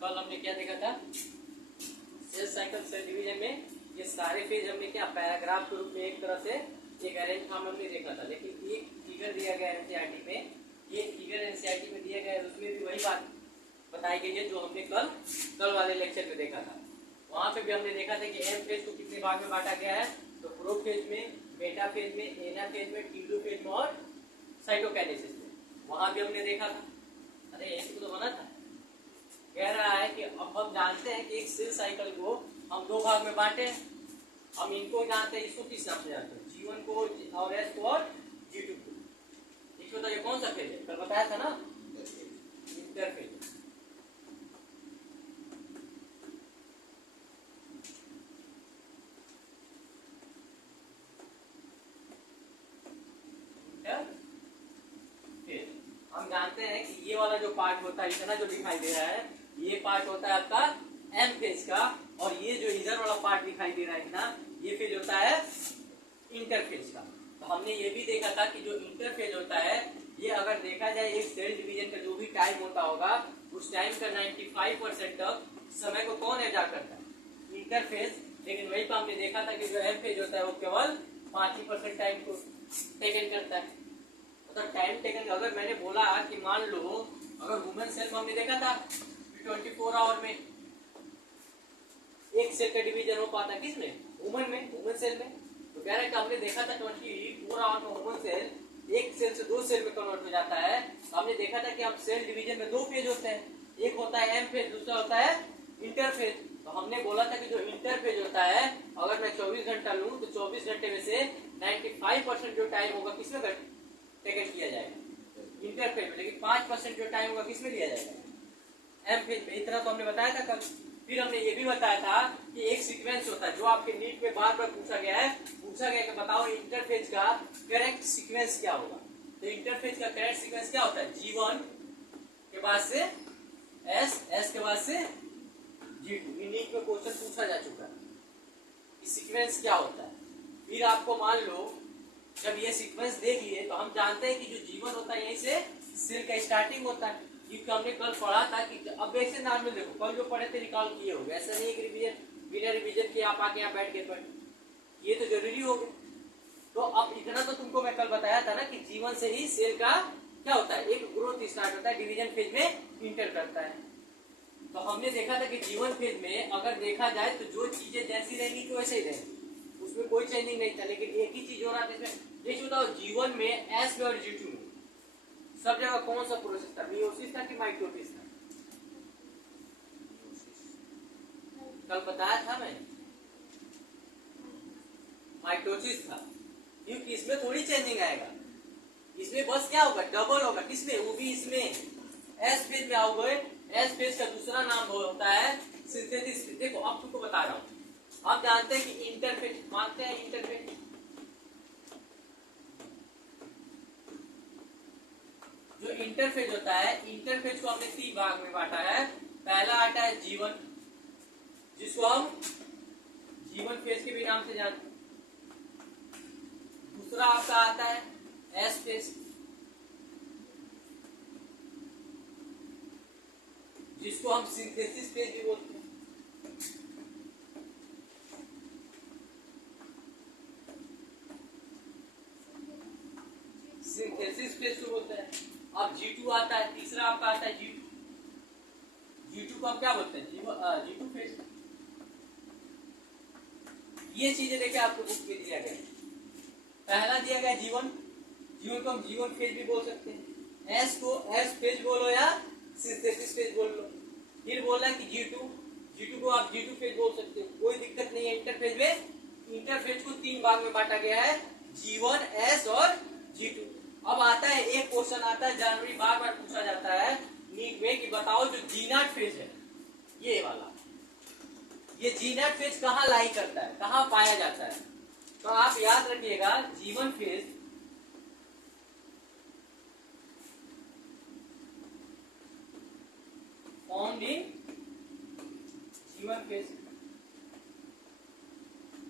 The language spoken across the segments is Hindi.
कल हमने क्या देखा था, सेल साइकिल सेल डिवीजन में ये सारे फेज हमने क्या पैराग्राफ के रूप में एक तरह से एक अरेंज फॉर्म हमने देखा था। लेकिन एक फिगर दिया गया एनसीईआरटी में, ये फिगर एनसीईआरटी में दिया गया है, उसमें भी वही बात बताई गई है जो हमने कल वाले लेक्चर में देखा था। वहां पे भी हमने देखा था कि एम फेज को कितने भाग में बांटा गया है, तो प्रो फेज में, बेटा फेज में, एना फेज में, टीलो फेज में और साइटोकाइनेसिस में। वहां भी हमने देखा था। अरे ऐसे तो बना था। कह रहा है कि अब हम जानते हैं कि एक सेल साइकिल को हम दो भाग में बांटे। हम इनको जानते हैं, इसको किस नाम से जानते हैं, G1 को और S को और G2 को। इसको तो ये कौन सा फेज है, कल बताया था ना, इंटरफेज। हम जानते हैं कि ये वाला जो पार्ट होता है, इतना जो दिखाई दे रहा है, ये पार्ट होता है आपका एम फेज का, और ये जो इधर वाला पार्ट दिखाई दे रहा है ना, ये फेज होता है इंटरफेज का। तो हमने ये भी देखा था कि जो इंटरफेज होता है, ये अगर देखा जाए एक सेल डिवीजन का जो भी टाइम होता होगा, उस टाइम का 95% तक समय को कौन एग्जाम करता है, इंटरफेज। लेकिन वही पर हमने देखा था कि जो एम फेज होता है वो केवल 5% टाइम को टेकन करता है। मतलब टाइम टेकन, अगर मैंने बोला कि मान लो अगर वुमेन सेल हमने देखा था 24 आवर में एक सेल का डिवीजन हो पाता है, किसमें, वुमेन सेल में। तो कह रहा है कि हमने देखा था 24 आवर में वुमेन सेल एक सेल से दो सेल में कन्वर्ट हो जाता है। तो हमने देखा था कि हम सेल डिवीजन में दो फेज होते हैं, एक होता है एम फेज, दूसरा होता है इंटरफेज। तो हमने बोला था कि जो इंटरफेज होता है, अगर मैं 24 घंटा लूं तो 24 घंटे में से 95% जो टाइम होगा किसमें टेकन किया जाएगा, इंटरफेज में। लेकिन 5% जो टाइम होगा किसमें लिया जाएगा, एम फेज में। इतना तो हमने बताया था कल। फिर हमने ये भी बताया था कि एक सीक्वेंस होता है जो आपके नीट में बार बार पूछा गया है कि बताओ इंटरफेज का करेक्ट सीक्वेंस क्या होगा। तो इंटरफेज का करेक्ट सीक्वेंस क्या होता है, G1 के बाद से S के बाद से G2। नीट में क्वेश्चन पूछा जा चुका है कि सीक्वेंस क्या होता है। फिर आपको मान लो जब ये सीक्वेंस देख लिए तो हम जानते हैं कि जो G1 होता है यहीं से सेल का स्टार्टिंग होता है, क्योंकि हमने कल पढ़ा था कि अब ऐसे नॉर्मल देखो, कल जो पढ़े थे रिकॉल किए होंगे, ऐसा नहीं कि रिवीजन बिना रिवीजन किए आप आके यहाँ बैठ के पढ़, ये तो जरूरी हो गया। तो अब इतना तो तुमको मैं कल बताया था ना कि G1 से ही सेल का क्या होता है, एक ग्रोथ स्टार्ट होता है, डिवीजन फेज में इंटर करता है। तो हमने देखा था कि G1 फेज में अगर देखा जाए तो जो चीजें जैसी रहेंगी तो वैसे ही रहेंगी, उसमें कोई चेंजिंग नहीं था। लेकिन एक ही चीज हो रहा था इसमें, देखो बताओ G1 में S में और G2 में सब जगह कौन सा प्रोसेस था, मियोसिस था कि माइटोसिस था, कल बताया था मैं, माइटोसिस था। क्योंकि इसमें थोड़ी चेंजिंग आएगा, इसमें बस क्या होगा, डबल होगा। किसमें, वो भी इसमें एस फेज में आओगे। एस फेज का दूसरा नाम होता है सिंथेसिस फेज। देखो अब तुमको बता रहा हूं, आप जानते हैं कि इंटरफेज, मानते हैं इंटरफेज, जो इंटरफेज होता है, इंटरफेज को हमने 3 भाग में बांटा है। पहला आता है G1, जिसको हम G1 फेज के भी नाम से जानते हैं। दूसरा आपका आता है S फेज, जिसको हम सिंथेसिस फेज भी बोलते हैं। सिंथेसिस फेज को बोलते हैं। अब G2 आता है, तीसरा आपका आता है G2 को हम क्या बोलते हैं, G2 फेज। ये चीजें देखिए आपको बुक में दिया गया है। पहला दिया गया G1 को हम G1 फेज भी बोल सकते हैं, S को S फेज बोलो या सिंथेसिस फेज बोल लो। फिर बोला कि G2 को आप G2 फेज बोल सकते हो, कोई दिक्कत नहीं है। इंटरफेज में, इंटरफेज को 3 भाग में बांटा गया है, G1, S और G2। अब आता है एक क्वेश्चन आता है, जनवरी बार बार पूछा जाता है नीट में कि बताओ जो G0 फेज है, ये वाला, ये G0 फेज कहाँ लाई करता है, कहाँ पाया जाता है। तो आप याद रखिएगा G1 phase formed in G1 phase.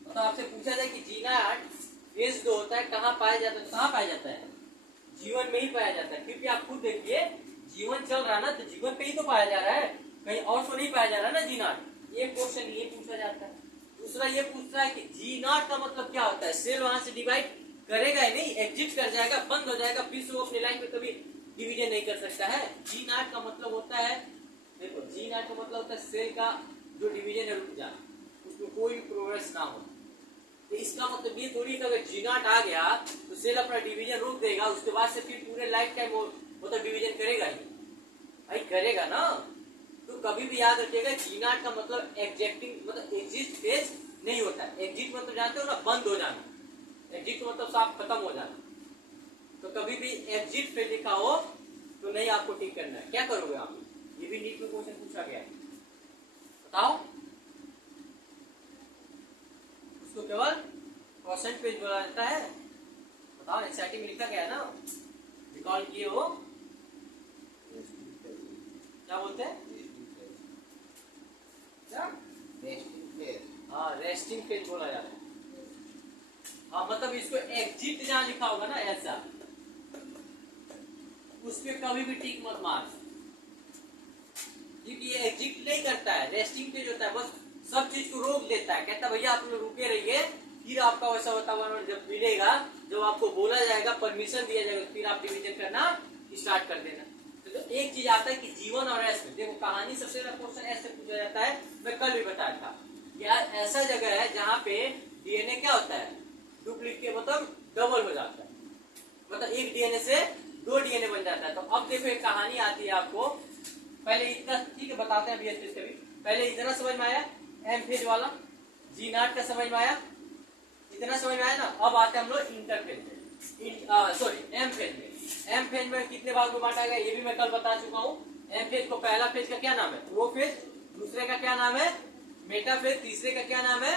तो आपसे पूछा जाए कि G0 फेज जो होता है कहाँ पाया जाता है, तो कहाँ पाया जाता है, G1 में ही पाया जाता है। क्योंकि आप खुद देखिए G1 चल रहा है ना, तो G1 पे ही तो पाया जा रहा है, कहीं और तो नहीं पाया जा रहा ना जी नॉट। ये क्वेश्चन ये पूछा जाता है। दूसरा ये पूछता है कि जी नॉट का मतलब क्या होता है। सेल वहां से डिवाइड करेगा ही नहीं, एग्जिट कर जाएगा, बंद हो जाएगा, फिर से वो अपने लाइन में कभी डिवीजन नहीं कर सकता है। जी नॉट का मतलब होता है, देखो जी नॉट का मतलब होता है सेल का जो डिवीजन है रुक जाना, उसमें कोई भी प्रोग्रेस ना हो। तो इसका मतलब ये थोड़ी कि अगर जी नॉट आ गया तो सेल अपना डिवीजन रोक देगा, उसके बाद से फिर पूरे लाइफ टाइम वो तो डिवीजन करेगा ही भाई, करेगा ना। तो कभी भी याद रखिएगा जी नॉट का मतलब एग्जिस्टिंग मतलब एग्जिस्ट फेज नहीं होता है। एग्जिट मतलब जानते हो ना, बंद हो जाना। एग्जिट मतलब साफ खत्म हो जाना। तो कभी भी एग्जिट फेज लिखा हो तो नहीं आपको टिक करना है। क्या करोगे आप? ये भी नीट में क्वेश्चन पूछा गया है, बताओ। उसको केवल परसेंट पेज बोला जाता है। बताओ, एनसीईआरटी में लिखा गया है ना, रिकॉल किए हो, क्या बोलते हैं? हाँ, रेस्टिंग फेज बोला जाता है। हाँ, मतलब इसको एग्जिट जहां लिखा होगा ना ऐसा, उस पे कभी भी टिक मत मार, क्योंकि ये एग्जिट नहीं करता है। रेस्टिंग पेज होता है, बस सब चीज को रोक देता है, कहता है भैया आप लोग रुके रहिए, फिर आपका वैसा वातावरण जब मिलेगा, जब आपको बोला जाएगा, परमिशन दिया जाएगा, फिर आप डिवीजन करना स्टार्ट कर देना। तो एक चीज आता है कि जीवन और एस में, देखो कहानी सबसे ज्यादा क्वेश्चन ऐसे पूछा जाता है, मैं कल भी बताया था। यार ऐसा जगह है जहाँ पे डीएनए क्या होता है, डुप्लीकेट मतलब डबल हो जाता है, मतलब एक डीएनए से 2 डीएनए बन जाता है। तो अब देखो एक कहानी आती है आपको, पहले इतना ठीक है बताते हैं बीएचपी से भी, पहले इतना समझ में आया एम फेज वाला, जी नॉट का समझ में आया, इतना समझ में आया ना। अब आते हैं हम लोग इंटर फेज में, सॉरी एम फेज में। एम फेज में कितने भाग में बांटा गया ये भी मैं कल बता चुका हूँ। एम फेज को पहला फेज का क्या नाम है, प्रो फेज, दूसरे का क्या नाम है, मेटा फेज, तीसरे का क्या नाम है,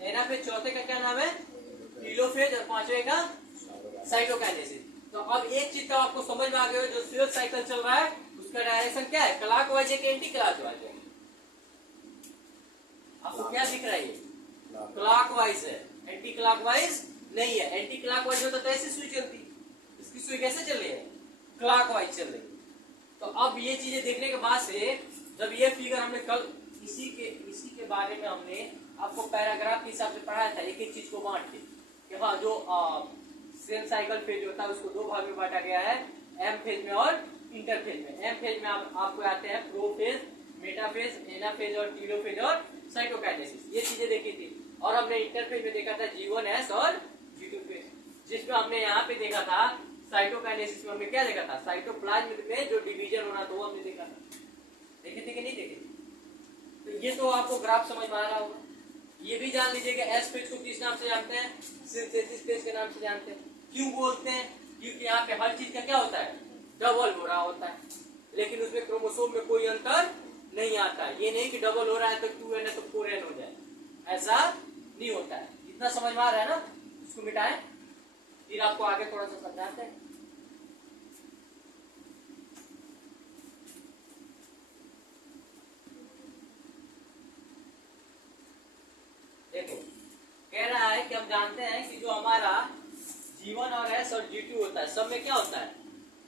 एना फेज, चौथे का क्या नाम है, टीलोफेज, और पांचवे का साइटोकाइनेसिस। तो अब एक चीज तो आपको समझ में आ गया, जो सेल साइकिल चल रहा है उसका डायरेक्शन क्या है, क्लॉकवाइज है कि एंटी क्लॉकवाइज है? आपको क्या दिख रहा है, ये क्लॉकवाइज है, एंटी क्लॉकवाइज नहीं है। एंटी क्लॉकवाइज होता तो ऐसी सुई चलती, इसकी सुई कैसे चल रही है, क्लॉकवाइज चल रही। तो अब ये चीजें देखने के बाद से, जब ये फिगर हमने कल इसी के बारे में हमने आपको पैराग्राफ के हिसाब से पढ़ाया था, एक एक चीज को बांट के कि हाँ जो सेल साइकिल फेज होता है उसको 2 भाग में बांटा गया है, एम फेज में और इंटर फेज में। एम फेज में आपको आते हैं प्रोफेज, मेटाफेज, एनाफेज और टीलोफेज और साइटोकाइनेसिस, ये चीजें देखी थी। और हमने इंटर फेज में देखा था G1S और G2 फेज, जिसमें हमने यहाँ पे देखा था साइटोकाइनेसिस में हमने क्या देखा था, साइटोप्लाज्म में जो डिवीजन होना था वो हमने देखा था। देखे थे कि नहीं देखे? तो ये तो आपको ग्राफ समझ में आ रहा होगा। ये भी जान लीजिएगा एस पेज को किस नाम से जानते हैं, सिंथेसिस पेज के नाम से जानते हैं। क्यों बोलते हैं? क्योंकि यहाँ पे हर चीज का क्या होता है, डबल हो रहा होता है, लेकिन उसमें क्रोमोसोम में कोई अंतर नहीं आता है। ये नहीं कि डबल हो रहा है तो 2n है तो 4n हो जाए, ऐसा नहीं होता है। इतना समझ में आ रहा है ना? इसको मिटाएं, फिर आपको आगे थोड़ा सा समझाते हैं। देखो कह रहा है कि हम जानते हैं कि जो हमारा G1 और S और G2 होता है, सब में क्या होता है,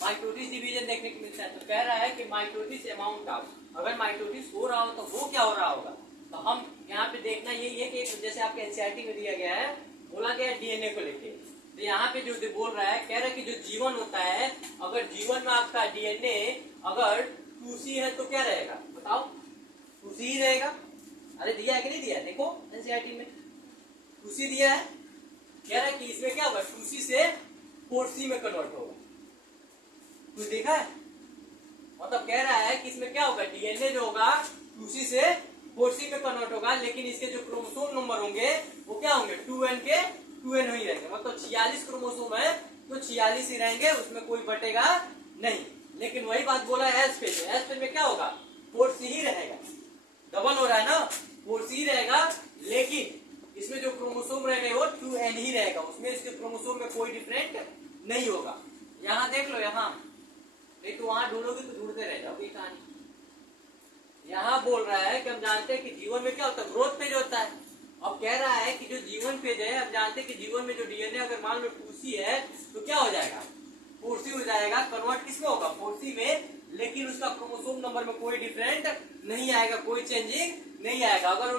माइटोसिस डिवीजन देखने को मिलता है। तो कह रहा है कि माइटोसिस अमाउंट ऑफ, अगर माइटोसिस हो रहा हो तो वो क्या हो रहा होगा। तो हम यहाँ पे देखना यही है कि जैसे आपके एनसीईआरटी में दिया गया है, बोला गया है डीएनए को लेके, तो यहाँ पे जो बोल रहा है, कह रहा है कि जो G1 होता है, अगर G1 में आपका डीएनए अगर 2C है तो क्या रहेगा, बताओ? 2C ही रहेगा। अरे दिया है कि नहीं दिया है, देखो एनसीईआरटी में 2C दिया है। कह रहा है कि इसमें क्या होगा, 2C से 4C में कन्वर्ट होगा। कुछ देखा है? मतलब कह रहा है कि इसमें क्या होगा, डीएनए जो होगा 2C से 4C में कन्वर्ट होगा, लेकिन इसके जो क्रोमोसोम नंबर होंगे वो क्या होंगे, 2n के 2n ही रहेंगे। मतलब 46 क्रोमोसोम है तो 46 ही रहेंगे, उसमें कोई बटेगा नहीं। लेकिन वही बात बोला है एस पेज में, एस पेज में क्या होगा, 4C ही रहेगा। डबल हो रहा है ना, 4C ही रहेगा, लेकिन इसमें जो क्रोमोसोम रहेगा वो 2n ही रहेगा, उसमें इसके क्रोमोसोम में कोई डिफरेंट नहीं होगा। यहाँ देख लो, यहाँ नहीं तो वहां ढूंढोगे तो ढूंढते रह जाओगे कहानी। यहाँ बोल रहा है कि हम जानते हैं कि जीवन में क्या होता है, ग्रोथ फेज होता है। अब कह रहा है कि जो जीवन फेज है, हम जानते हैं कि जीवन में जो डीएनए अगर मान लो 2C है तो क्या हो जाएगा, 4C हो जाएगा। कन्वर्ट किसमें होगा, 4C में, लेकिन उसका क्रोमोसोम नंबर में कोई डिफरेंट नहीं आएगा, कोई चेंजिंग नहीं आएगा। अगर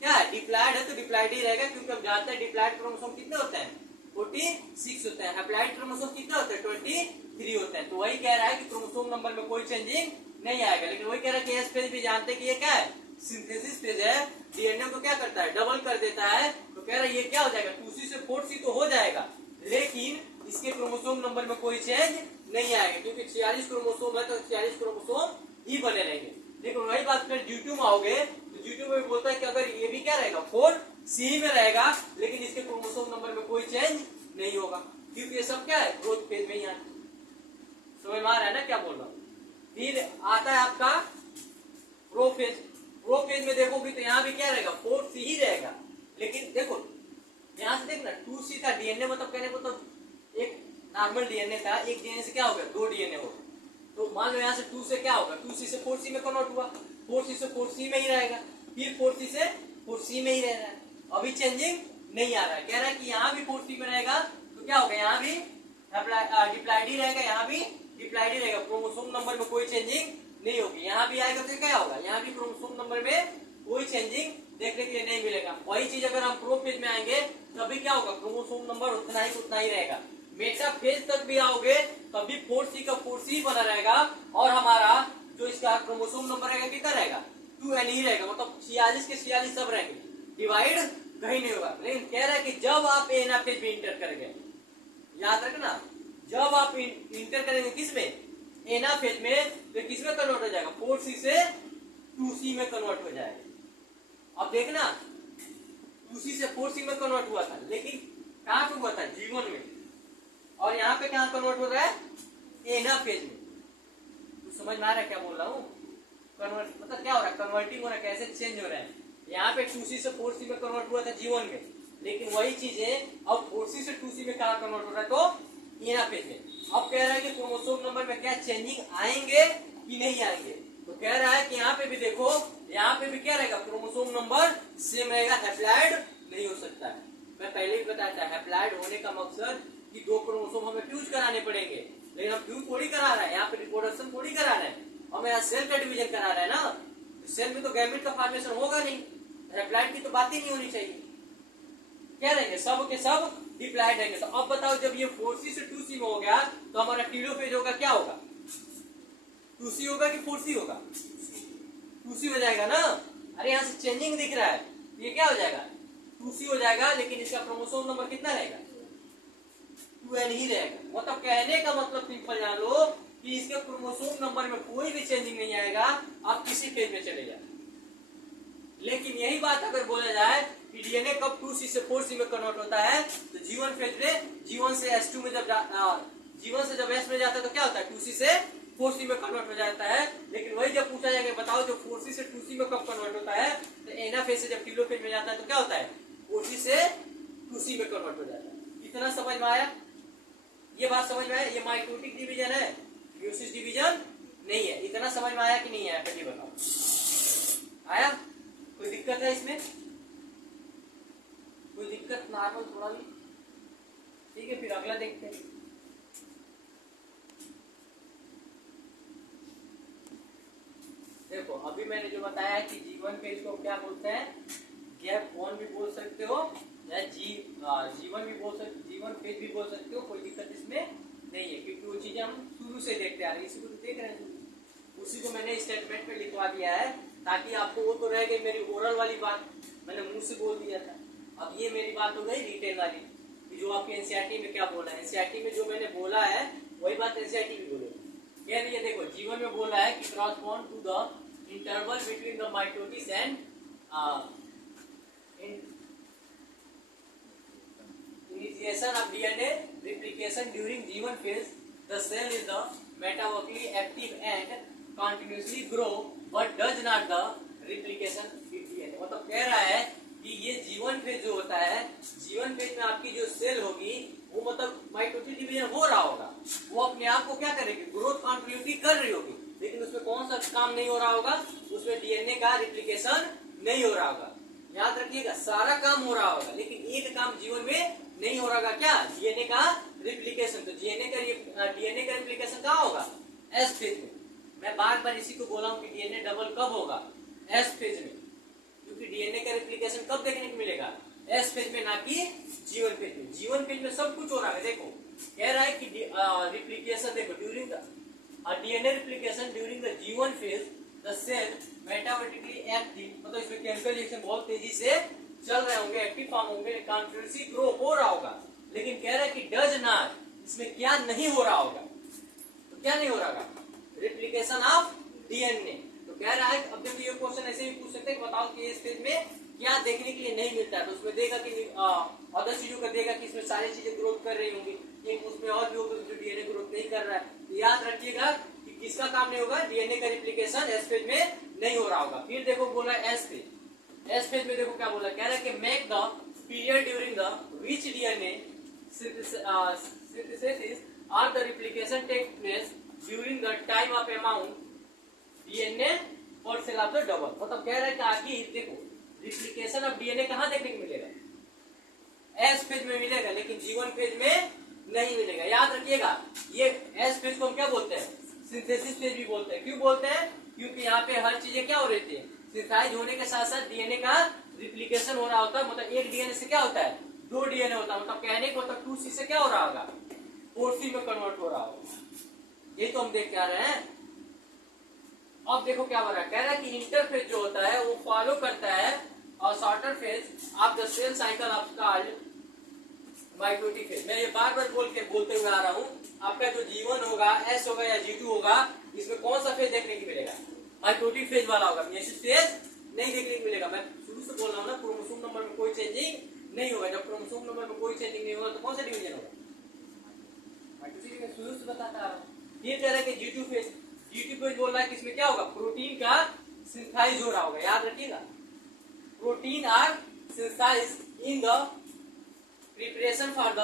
क्या है डिप्लॉयड है तो डिप्लॉयड ही रहेगा, क्योंकि हम जानते हैं डिप्लॉयड क्रोमोसोम कितने होते हैं 46 होते हैं, हैप्लॉयड क्रोमोसोम कितने होते हैं 23 होते हैं। तो वही कह रहा है कि क्रोमोसोम नंबर में कोई चेंजिंग नहीं आएगा। लेकिन वही कह रहा है कि एस फेज भी जानते हैं कि ये क्या है सिंथेसिस फेज है, डीएनए को क्या करता है डबल कर देता है। तो कह रहा है ये क्या हो जाएगा 2C से 4C तो हो जाएगा, लेकिन इसके क्रोमोसोम नंबर में कोई चेंज नहीं आएगा, क्योंकि 46 क्रोमोसोम है तो 46 क्रोमोसोम ही बने रहेंगे। लेकिन वही बात फिर G2 में आओगे तो G2 में भी बोलता है कि अगर ये भी क्या रहेगा 4C में रहेगा, लेकिन इसके क्रोमोसोम नंबर में कोई चेंज नहीं होगा, क्योंकि ये सब क्या है ग्रोथ फेज में ही आता है। समझ में आ रहा है ना क्या बोल रहा हूँ। फिर आता है आपका प्रोफेज। प्रोफेज में देखोगे तो यहाँ भी क्या रहेगा 4C ही रहेगा, लेकिन देखो यहाँ से देखना 2C का डीएनए मतलब कहने को तो एक नॉर्मल डीएनए था, एक डीएनए से क्या हो गया 2 डीएनए हो गया। तो मान लो यहाँ से 2 से क्या होगा 2C से 4C में कन्वर्ट हुआ, 4C से 4C में ही रहेगा, फिर 4C से 4C में ही रह रहा है, अभी चेंजिंग नहीं आ रहा है। कह रहा है कि यहाँ भी 4C में रहेगा तो क्या होगा यहाँ भी डिप्लॉयड ही रहेगा, यहाँ भी डिप्लॉयड ही रहेगा, क्रोमोसोम नंबर में कोई चेंजिंग नहीं होगी। यहाँ भी आएगा तो क्या होगा यहाँ भी क्रोमोसोम नंबर में कोई चेंजिंग देखने के लिए नहीं मिलेगा। वही चीज अगर हम प्रोफेज में आएंगे तभी क्या होगा क्रोमोसोम नंबर उतना ही रहेगा। मेटाफेज तक भी आओगे तभी 4C का 4C बना रहेगा, और हमारा जो इसका क्रोमोसोम नंबर रहेगा कितना रहेगा 2N ही रहेगा, मतलब 46 के 46 सब रहेंगे, डिवाइड कहीं नहीं होगा। लेकिन कह रहा है कि जब आप एनाफेज में इंटर करेंगे, याद रखना जब आप इंटर करेंगे किसमें एनाफेज में, तो किसमें कन्वर्ट हो जाएगा 4C से 2C में कन्वर्ट हो जाएगा। अब देखना 2C से 4C में कन्वर्ट हुआ था, लेकिन कहां पे हुआ था जीवन में, और यहाँ पे कहां कन्वर्ट हो रहा है एनाफेज में। तो समझ में आ रहा है क्या बोल रहा हूँ। कन्वर्ट मतलब क्या हो रहा है कन्वर्टिंग हो रहा है, कैसे चेंज हो रहा है। यहाँ पे 2C से 4C में कन्वर्ट हुआ था जीवन में, लेकिन वही चीजें अब 4C से 2C में कहा कन्वर्ट हो रहा है तो एनाफेज में। अब कह रहा है कि क्रोमोसोम नंबर में क्या चेंजिंग आएंगे कि नहीं आएंगे, तो कह रहा है कि यहाँ पे भी देखो यहाँ पे भी क्या रहेगा क्रोमोसोम नंबर सेम रहेगा, हैप्लॉयड नहीं हो सकता है। मैं पहले भी बताया था हैप्लॉयड होने का मकसद कि 2 क्रोमोसोम हमें फ्यूज कराने पड़ेंगे, लेकिन हम फ्यूज थोड़ी करा रहे हैं, यहाँ पे रिप्रोडक्शन थोड़ी करा रहे हैं, हमें यहाँ सेल का डिवीजन करा रहे हैं ना। सेल में तो गैमेट का फॉर्मेशन होगा नहीं, हैप्लॉयड की तो बात ही नहीं होनी चाहिए। क्या रहेंगे सब के सब डिप्लॉयड रहेंगे। तो अब बताओ जब ये 4C से 2C में हो गया तो हमारा टीलोफेज होगा क्या होगा 2C होगा कि 4C होगा 2C हो जाएगा ना। अरे यहाँ से चेंजिंग दिख रहा है, ये क्या हो जाएगा 2C हो जाएगा, लेकिन इसका क्रोमोसोम नंबर कितना रहेगा 2N ही रहेगा। मतलब कहने का मतलब सिंपल जान लो कि इसके क्रोमोसोम नंबर में कोई भी चेंजिंग नहीं आएगा, आप किसी फेज में चले जाए। लेकिन यही बात अगर बोला जाए कि डीएनए कब 2C से 4C में कन्वर्ट होता है, तो जीवन फेज में जीवन से S2 में जीवन से जब S में जाता है तो क्या होता है 2C से 4C में कन्वर्ट हो जाता है। लेकिन वही जब पूछा जाएगा बताओ जो 4C से 2C में कब कन्वर्ट होता है, तो एनाफेज से जब टीलोफेज में जाता है तो क्या होता है 4C से 2C में कन्वर्ट हो जाता है। इतना समझ में आया, ये बात समझ में आया। ये माइटोटिक डिवीजन है, म्यूसिस डिवीजन नहीं है। इतना समझ में आया कि नहीं आया पहले बताओ। आया कोई दिक्कत है इसमें, कोई दिक्कत नॉर्मल थोड़ा भी ठीक है। फिर अगला देखते हैं। देखो अभी मैंने जो बताया है कि जीवन फेज को क्या बोलते हैं गैप वन भी बोल सकते हो या जीवन भी बोल सकते, जीवन फेज भी बोल सकते हो, कोई दिक्कत इसमें नहीं है, क्योंकि वो चीजें हम शुरू से देखते आ रहे हैं, इसी को तो देख रहे हैं, उसी को मैंने स्टेटमेंट पे लिखवा दिया है ताकि आपको वो तो रह गई मेरी ओरल वाली बात, मैंने मुंह से बोल दिया था। अब ये मेरी बात हो गई रिटेल वाली कि जो आपके एनसीईआरटी में क्या बोला है, एनसीईआरटी में जो मैंने बोला है वही बात एनसीईआरटी भी बोलेगी। कह रही है देखो जीवन में बोला है कि correspond to the interval between the mitosis and initiation of DNA replication during G1 phase, the cell is the metabolically active and continuously grow but does not the replication with DNA। मतलब कह रहा है कि ये जीवन फेज जो होता है, जीवन फेज में आपकी जो सेल होगी वो मतलब माइटोसिस डिवीजन हो रहा होगा, वो अपने आप को क्या करेगी ग्रोथ कंटिन्यूटी कर रही होगी, लेकिन उसमें कौन सा काम नहीं हो रहा होगा, उसमें डीएनए का रिप्लिकेशन नहीं हो रहा होगा। याद रखिएगा सारा काम हो रहा होगा लेकिन एक काम जीवन में नहीं हो रहा, क्या डीएनए का रिप्लिकेशन। तो डीएनए का रिप्लिकेशन कहाँ होगा एस फेज में। मैं बार बार इसी को बोला हूँ कि डीएनए डबल कब होगा, एस फेज में, क्योंकि डीएनए का रिप्लिकेशन कब देखने को मिलेगा, एस फेज में, ना कि G1 फेज में। G1 फेज में सब कुछ हो रहा है। देखो कह रहा है कि रिप्लिकेशन, देखो during DNA replication during the G1 phase the cell metabolically active, मतलब इसमें केमिकल रिएक्शन बहुत तेजी से चल रहे होंगे, एक्टिव फॉर्म होंगे, कॉन्फ्लुएंसी ग्रो हो रहा होगा, लेकिन कह रहा है कि डज नॉट, इसमें क्या नहीं हो रहा होगा, तो क्या नहीं हो रहा होगा, रिप्लिकेशन ऑफ डीएनए। तो कह रहा है, अब देखो ये क्वेश्चन ऐसे भी पूछ सकते हैं कि बताओ कि इस फेज में क्या देखने के लिए नहीं मिलता है, तो उसमें देगा कि अदर चीजों का देगा कि इसमें सारी चीजें ग्रोथ कर रही होंगी, एक उसमें और भी होगा जो डीएनए ग्रोथ नहीं कर रहा है। तो याद रखिएगा कि किसका काम नहीं होगा, डीएनए का रिप्लिकेशन एस फेज में नहीं हो रहा होगा। फिर देखो बोला एस फेज, एस फेज में देखो क्या बोला, कह रहा है कि make the period during the which DNA synthesis or the replication take place during the time of amount DNA per cell of the double, मतलब कह रहा है कि आखिर देखो रिप्लिकेशन ऑफ डीएनए कहाँ देखने को मिलेगा, एस फेज में मिलेगा, लेकिन G1 फेज में नहीं मिलेगा। याद रखिएगा ये एस फेज को हम क्या बोलते हैं, सिंथेसिस फेज भी बोलते हैं। क्यों बोलते हैं, क्योंकि यहाँ पे हर चीजें क्या हो रही थी, सिंथेसाइज होने के साथ साथ डीएनए का रिप्लिकेशन हो रहा होता है, मतलब एक डीएनए से क्या होता है, दो डीएनए होता है, मतलब कहने को मतलब 2C से क्या हो रहा होगा, 4C में कन्वर्ट हो रहा होगा। ये तो हम देख के आ रहे हैं। अब देखो क्या हो रहा है, कह रहा है कि इंटरफेज जो होता है वो फॉलो करता है और shorter phase of the cell cycle of called mitotic phase. मैं ये बार बार बोलते हुए आ रहा हूँ, आपका जो G1 होगा, S होगा या G2 होगा, इसमें कौन सा फेज देखने को मिलेगा, माइटोटिक फेज वाला होगा, मेयोसिस फेज नहीं देखने को मिलेगा। मैं शुरू से बोल रहा हूँ ना, क्रोमोसोम नंबर में कोई चेंजिंग नहीं होगा। जब क्रोमोसोम नंबर में कोई चेंजिंग नहीं होगा तो कौन सा डिवीजन होगा, माइटोसिस। मैं शुरू से बताता आ रहा हूँ। ये कह रहा है कि G2 फेज, G2 फेज बोल रहा है कि इसमें क्या होगा, प्रोटीन का सिंथेसाइज हो रहा होगा। याद रखिएगा, protein are synthesize in the preparation for the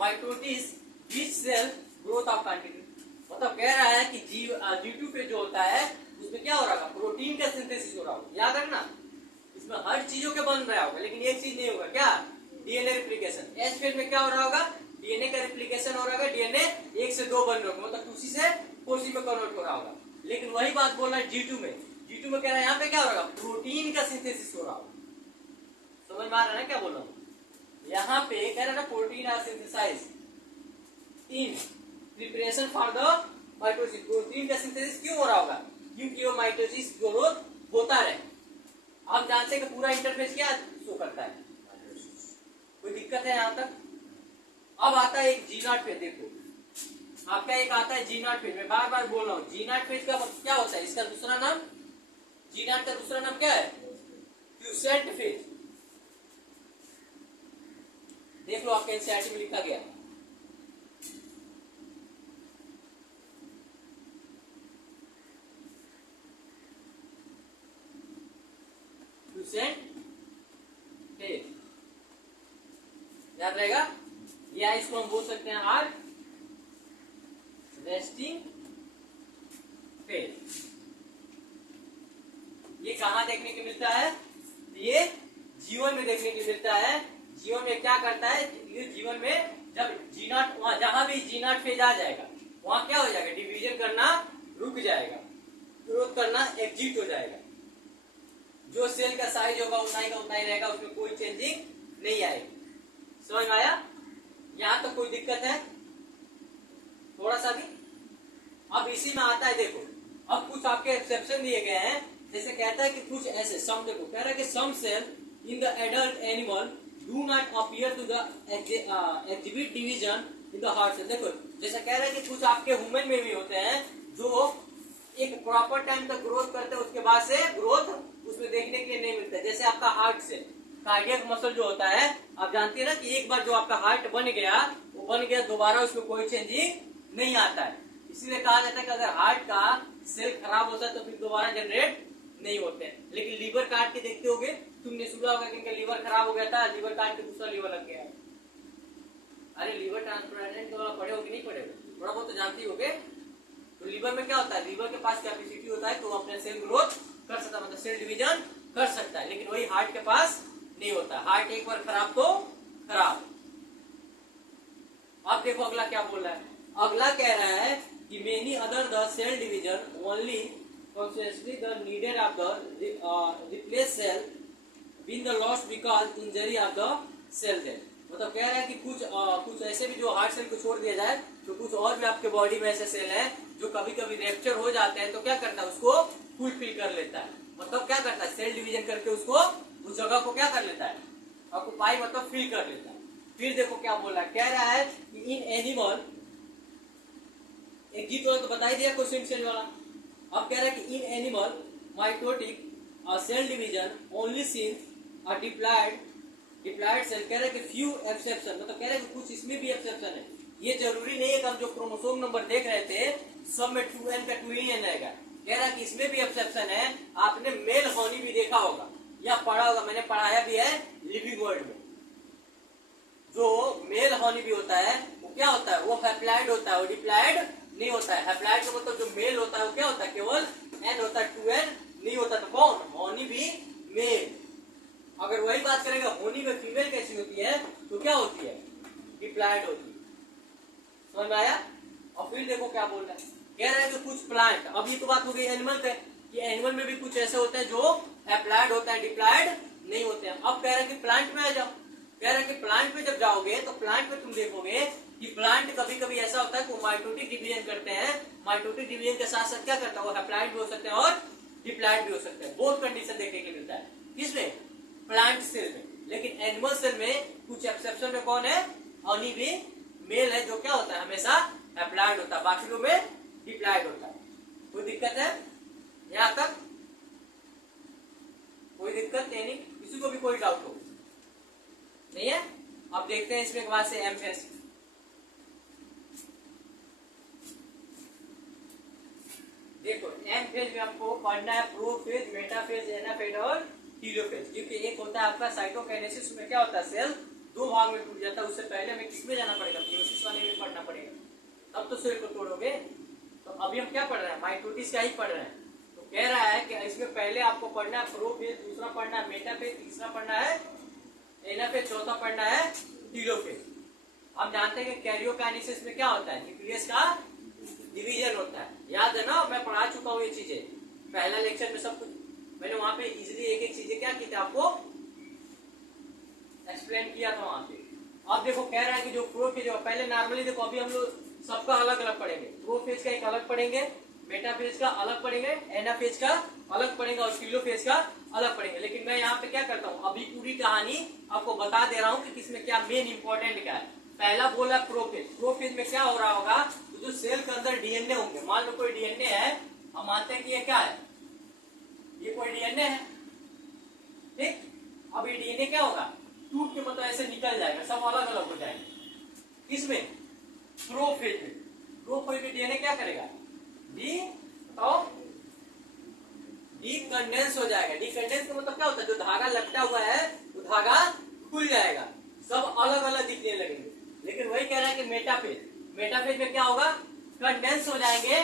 mitosis which cell growth of continue, मतलब कह रहा है कि G2 फेज जो होता है उसमें क्या हो रहा होगा, प्रोटीन का सिंथेसिस हो रहा होगा। याद रखना, इसमें हर चीजों के बन रहा होगा, लेकिन एक चीज नहीं होगा, क्या, डीएनए रिप्लिकेशन। एस फेज में क्या हो रहा होगा, डीएनए का रिप्लिकेशन हो रहा होगा, डीएनए 1 से 2 बन रहे होंगे, मतलब 2C से 4C में कन्वर्ट हो रहा होगा। लेकिन वही बात बोल रहा है G2 में, G2 में कह रहा है यहाँ पे क्या हो रहा होगा, प्रोटीन का सिंथेसिस हो रहा होगा। समझ में आ रहा है ना क्या बोल रहा हूँ, यहाँ पे कह रहा है ना, protein are synthesize in preparation for the mitosis. Protein का सिंथेसिस क्यों हो रहा होगा, क्योंकि वो माइटोसिस ग्रोथ होता रहे। आप जानते हैं कि पूरा इंटरफेस क्या शो करता है, कोई दिक्कत है यहाँ तक। अब आता है एक G0 फेज, देखो आपका एक आता है G0 फेज। मैं बार बार बोल रहा हूँ, G0 फेज का क्या होता है, इसका दूसरा नाम, G0 का दूसरा नाम क्या है, क्यूसेंट फेज। देख लो आपके एनसीईआरटी में लिखा गया, क्यूसेंट फेज, याद रहेगा। या इसको हम बोल सकते हैं आर रेस्टिंग फेज। ये कहां देखने को मिलता है, ये G1 में देखने को मिलता है। G1 में क्या करता है, ये G1 में जब G0, वहां जहां भी G0 फेज आ जाएगा वहां क्या हो जाएगा, डिवीजन करना रुक जाएगा, ग्रोथ करना एग्जिट हो जाएगा। जो सेल का साइज होगा उतना ही का उतना ही रहेगा, उसमें कोई चेंजिंग नहीं आएगी। समझ में आया, यहाँ तक कोई दिक्कत है थोड़ा सा भी। अब इसी में आता है, देखो अब कुछ आपके एक्सेप्शन दिए गए हैं, जैसे कहता है कि कुछ ऐसे सम, देखो कह रहा है कि some cell in the adult animal do not appear to the exhibit division in the heart cell. देखो जैसा कह रहा है कि कुछ आपके ह्यूमन में भी होते हैं जो एक प्रॉपर टाइम तक ग्रोथ करते हैं, उसके बाद से ग्रोथ उसमें देखने के लिए नहीं मिलता है। जैसे आपका हार्ट सेल, कार्डियक मसल जो होता है, आप जानती है ना कि एक बार जो आपका हार्ट बन गया, वो बन गया, दोबारा उसमें कोई चेंजिंग नहीं आता है। इसीलिए कहा जाता है कि अगर हार्ट का सेल खराब होता है तो फिर दोबारा जनरेट नहीं होते हैं। लेकिन लीवर काट के देखते होगे, तुमने सुना होगा कि इनका लीवर खराब हो गया था, लीवर काट के दूसरा लीवर लग गया। अरे लीवर ट्रांसप्लांटेशन वाला पढ़े हो कि नहीं पढ़े हो, थोड़ा बहुत तो जानती होगे। तो लीवर में क्या होता है, लीवर के पास कैपेसिटी होता है तो वो अपने सेल ग्रोथ कर सकता है, मतलब सेल डिवीजन कर सकता है, लेकिन वही हार्ट के पास नहीं होता। हार्ट एक बार खराब तो खराब। अब देखो अगला क्या बोल रहा है, अगला कह रहा है कि many other the cell division only consciously the needed of the replace cell been the lost because injury of the cell death। मतलब कह रहा है कि कुछ ऐसे भी जो हार्ट सेल को छोड़ दिया जाए तो कुछ और भी आपके बॉडी में ऐसे सेल हैं जो कभी कभी रेप्चर हो जाते हैं, तो क्या करता है उसको फुलफिल कर लेता है। मतलब क्या करता है, सेल डिवीजन करके उसको उस जगह को क्या कर लेता है, ऑक्युपाई मतलब फिल कर लेता है। फिर देखो क्या बोल रहा है, कह रहा है कि इन एनिमल, एक गीत वाला तो बता ही दिया क्वेश्चन सेल वाला। अब कह रहा है कि in animal mitotic cell division only seen a diploid cell. कह रहा है कि फ्यू एक्सेप्शन, मतलब कह रहा है कि कुछ इसमें भी एक्सेप्शन है। ये जरूरी नहीं है कि हम जो क्रोमोसोम नंबर देख रहे थे सब में 2n का 2n रहेगा। कह रहा है कि इसमें भी एक्सेप्शन है। आपने मेल हॉनी भी देखा होगा या पढ़ा होगा, मैंने पढ़ाया भी है लिविंग वर्ल्ड में। जो मेल हॉनी भी होता है वो क्या होता है, वो हैप्लॉइड होता है, वो डिप्लॉयड नहीं होता है। हैप्लॉइड का मतलब जो मेल होता है वो क्या होता है, केवल n होता है, 2n नहीं होता। तो कौन, हॉनी भी मेल। अगर वही बात करेंगे होनी में फीमेल कैसी होती है तो क्या होती है, डिप्लॉयड होती है। समझ में आया। और फिर देखो क्या बोल रहा है, कह रहा है कि कुछ प्लांट, अब ये तो बात हो गई एनिमल पे, कि एनिमल में भी कुछ ऐसे होते हैं जो हैप्लॉइड होता है, डिप्लॉयड नहीं होते हैं। अब कह रहा है कि प्लांट में आ जाओ। कह रहा है कि प्लांट में जब जाओगे तो प्लांट में तुम देखोगे कि प्लांट कभी कभी ऐसा होता है कि वो माइटोटिक डिवीजन करते हैं। माइटोटिक डिवीजन के साथ साथ क्या करता है, वो हैप्लॉइड भी हो सकते हैं और डिप्लॉयड भी हो सकते हैं। बहुत कंडीशन देखने को मिलता है किसमें, प्लांट सेल में। लेकिन एनिमल सेल में कुछ एक्सेप्शन में कौन है, हनी भी मेल है, जो क्या होता है हमेशा हैप्लॉइड होता है, बाकी लोग में डिप्लॉयड होता है। कोई दिक्कत है यहां तक, कोई दिक्कत नहीं, किसी को भी कोई डाउट हो नहीं है। अब देखते हैं इसमें बाद से एम फेज। देखो एम फेज में आपको पढ़ना है प्रोफेज, मेटाफेज, एनाफेज और टीलोफेज। क्योंकि एक होता है आपका साइटोकाइनेसिस में क्या होता है, सेल दो भाग में टूट जाता है। उससे पहले हमें किसमें जाना पड़ेगा, मियोसिस वाले में पढ़ना पड़ेगा, तब तो सेल को तोड़ोगे। तो अभी हम क्या पढ़ रहे हैं, माइटोसिस का ही पढ़ रहे हैं। तो कह रहा है कि इसमें पहले आपको पढ़ना है प्रोफेज, दूसरा पढ़ना है मेटाफेज, तीसरा पढ़ना है एनाफेज, चौथा पढ़ना है टीलोफेज। हम जानते हैं कि कैरियोकाइनेसिस में क्या होता है, न्यूक्लियस का डिवीजन होता है। याद है ना, मैं पढ़ा चुका हूँ ये चीजें पहला लेक्चर में, सब कुछ मैंने वहां पे इजीली एक एक चीजें क्या की थी आपको एक्सप्लेन किया था वहां पे। अब देखो कह रहा है कि जो प्रोफेज, पहले नॉर्मली देखो अभी हम लोग सबका अलग अलग पढ़ेंगे। प्रोफेज का एक अलग पढ़ेंगे, मेटाफेज का अलग पढ़ेंगे, एनाफेज का अलग पढ़ेंगे और टीलोफेज का अलग पढ़ेंगे। लेकिन मैं यहाँ पे क्या करता हूँ, अभी पूरी कहानी आपको बता दे रहा हूँ कि किसमें क्या मेन इंपॉर्टेंट क्या है। पहला बोला प्रोफेज। प्रोफेज में क्या हो रहा होगा, तो जो सेल के अंदर डीएनए होंगे, मान लो कोई डीएनए है, हम मानते हैं कि ये क्या है, ये कोई डीएनए है, ठीक। अब ये डीएनए क्या होगा, टूट के मतलब ऐसे निकल जाएगा, सब अलग अलग हो जाएंगे। किसमें, प्रोफेज में। प्रोफेज में डीएनए क्या करेगा, डीकंडेंस हो जाएगा। डीकंडेंस का मतलब क्या होता है, जो धागा लपटा हुआ है वो धागा खुल जाएगा, सब अलग अलग दिखने लगेंगे। लेकिन वही कह रहा है कि मेटाफेज, मेटाफेज में क्या होगा, कंडेंस हो जाएंगे,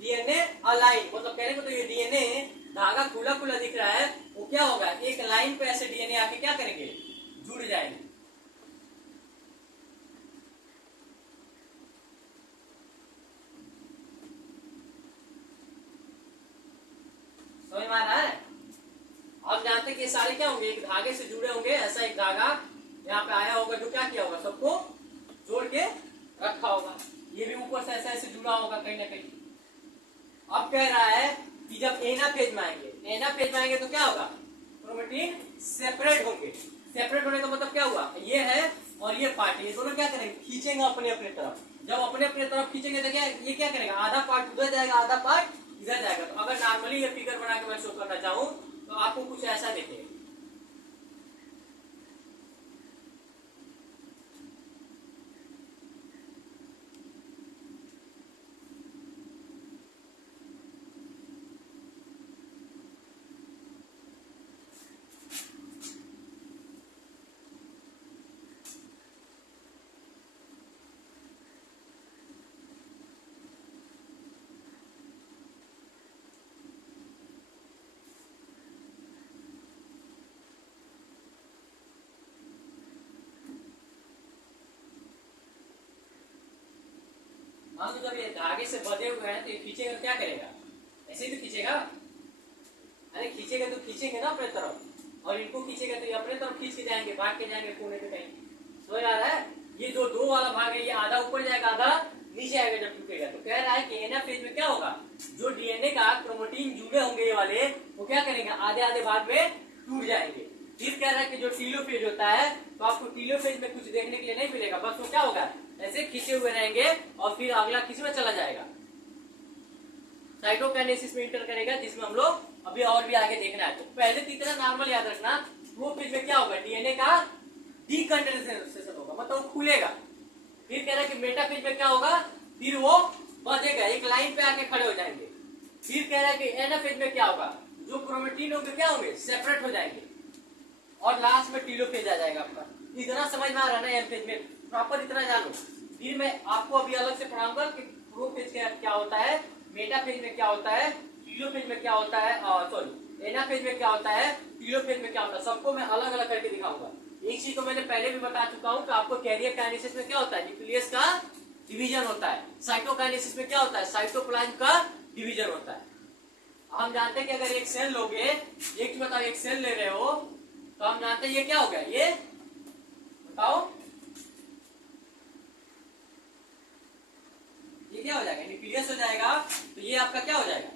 डीएनए अलाइन, मतलब कहने को तो ये डीएनए धागा खुला खुला दिख रहा है, वो क्या होगा, एक लाइन पे ऐसे डीएनए आके क्या करेंगे, जुड़ जाएंगे। समझ में आ रहा है। हम जानते हैं कि ये सारे क्या होंगे, एक धागे से जुड़े होंगे। ऐसा एक धागा यहाँ पे आया होगा जो क्या किया होगा, सबको जोड़ के रखा होगा। ये भी ऊपर से ऐसा ऐसे जुड़ा होगा कहीं ना कहीं। अब कह रहा है कि जब एनाफेज में आएंगे, एनाफेज में आएंगे तो क्या होगा, क्रोमेटिन सेपरेट होंगे। सेपरेट होने का मतलब क्या हुआ, ये है और ये पार्ट, ये दोनों क्या करेंगे, खींचेंगे अपने अपने तरफ। जब अपने अपने तरफ खींचेंगे तो क्या, ये क्या करेगा, आधा पार्ट उधर जाएगा, आधा पार्ट इधर जाएगा। तो अगर नॉर्मली ये फिगर बना के मैं शो करना चाहूँ तो आपको कुछ ऐसा दिखेगा। हम जब ये धागे से बंधे हुए हैं तो ये खींचेगा तो क्या करेगा, ऐसे ही तो खींचेगा। अरे खींचेगा तो खींचेंगे ना अपने तरफ, और इनको खींचेगा तो ये अपने तरफ खींच के जाएंगे, भाग के जाएंगे कोने पे कहीं। समझ आ रहा है? ये जो दो वाला भाग है ये आधा ऊपर जाएगा आधा नीचे आएगा जब टूटेगा। तो कह रहा है कि एनएफ फेज में क्या होगा, जो डीएनए का क्रोमैटिन जुड़े होंगे ये वाले, वो क्या करेंगे, आधे आधे भाग में टूट जाएंगे। फिर कह रहा है कि जो टीलोफेज होता है, तो आपको टीलोफेज में कुछ देखने के लिए नहीं मिलेगा, बस वो क्या होगा, ऐसे खींचे हुए रहेंगे और फिर अगला किस में चला जाएगा, साइटोकाइनेसिस में इंटर करेगा, जिसमें हम लोग अभी और भी आगे देखना है। तो पहले तो इतना नॉर्मल याद रखना, प्रोफेज में क्या होगा, डीएनए का डीकंडेंसेशन होगा, मतलब वो खुलेगा। फिर कह रहा है कि मेटाफेज में क्या होगा, फिर वो बंधेगा, एक लाइन पे आके खड़े हो जाएंगे। फिर कह रहा है कि एनाफेज में क्या होगा, जो क्रोमेटिन होंगे क्या होंगे, सेपरेट हो जाएंगे, और लास्ट में टीलोफेज आ जाएगा आपका। इतना समझ में आ रहा है ना, एनाफेज में प्रॉपर इतना जानो। फिर मैं आपको अभी अलग से पढ़ाऊंगा कि प्रोफेज क्या होता है, मेटाफेज में क्या होता है, टीलोफेज में क्या होता है, सॉरी एनाफेज में क्या होता है, टीलोफेज में क्या होता है, सबको मैं अलग अलग करके दिखाऊंगा। एक चीज तो मैंने पहले भी बता चुका हूं कि आपको कैरियर काइनेसिस में क्या होता है, न्यूक्लियस का डिवीजन होता है। साइटोकाइनेसिस में क्या होता है, साइटोप्लाज्म का डिवीजन होता है। हम जानते हैं कि अगर एक सेल लोगे, एक बताओ, एक सेल ले रहे हो तो हम जानते हैं ये क्या हो गया, ये बताओ ये क्या हो जाएगा, न्यूक्लियस हो जाएगा। तो ये आपका क्या हो जाएगा,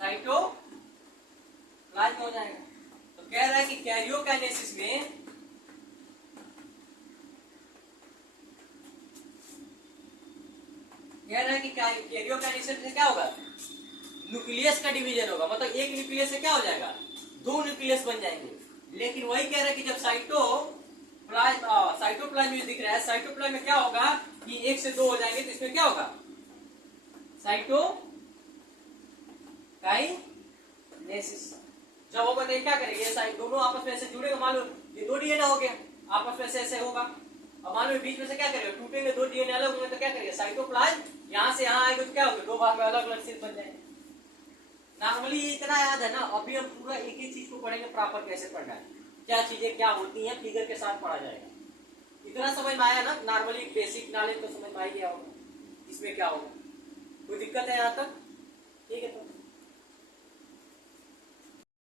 साइटोप्लाज्म हो जाएगा। तो कह रहा है कि कैरियोकाइनेसिस में कह रहा है कि कैरियोकाइनेसिस में क्या होगा, न्यूक्लियस का डिवीजन होगा, मतलब एक न्यूक्लियस से क्या हो जाएगा, दो न्यूक्लियस बन जाएंगे। लेकिन वही कह रहा है कि जब साइटोप्लाज्म दिख रहा है, साइटोप्लाज्म में क्या होगा कि एक से दो हो जाएंगे, तो इसमें क्या होगा, साइटोकाइनेसिस। जब होगा तो क्या करेंगे, दोनों आपस में ऐसे जुड़ेगा, मान लो ये दो डीएनए हो गया, आपस में ऐसे होगा, और मान लो बीच में से क्या करेगा, टूटेंगे, दो डीएनए अलग होंगे, तो क्या करेगा, साइटोप्लाज्म यहाँ से यहाँ आएगा तो क्या होगा, दो भाग में अलग अलग सेल बन जाएंगे। नॉर्मली इतना याद है ना, अभी हम पूरा एक ही चीज को पढ़ेंगे, प्रॉपर कैसे पढ़ना है, क्या चीजें क्या होती हैं, फिगर के साथ पढ़ा जाएगा। इतना समझ में आया ना, नॉर्मली बेसिक नॉलेज तो समझ में आ ही गया होगा इसमें क्या होगा। कोई दिक्कत है यहाँ तक, ठीक है तो